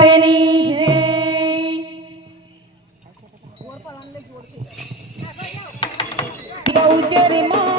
Jai Ni Jai.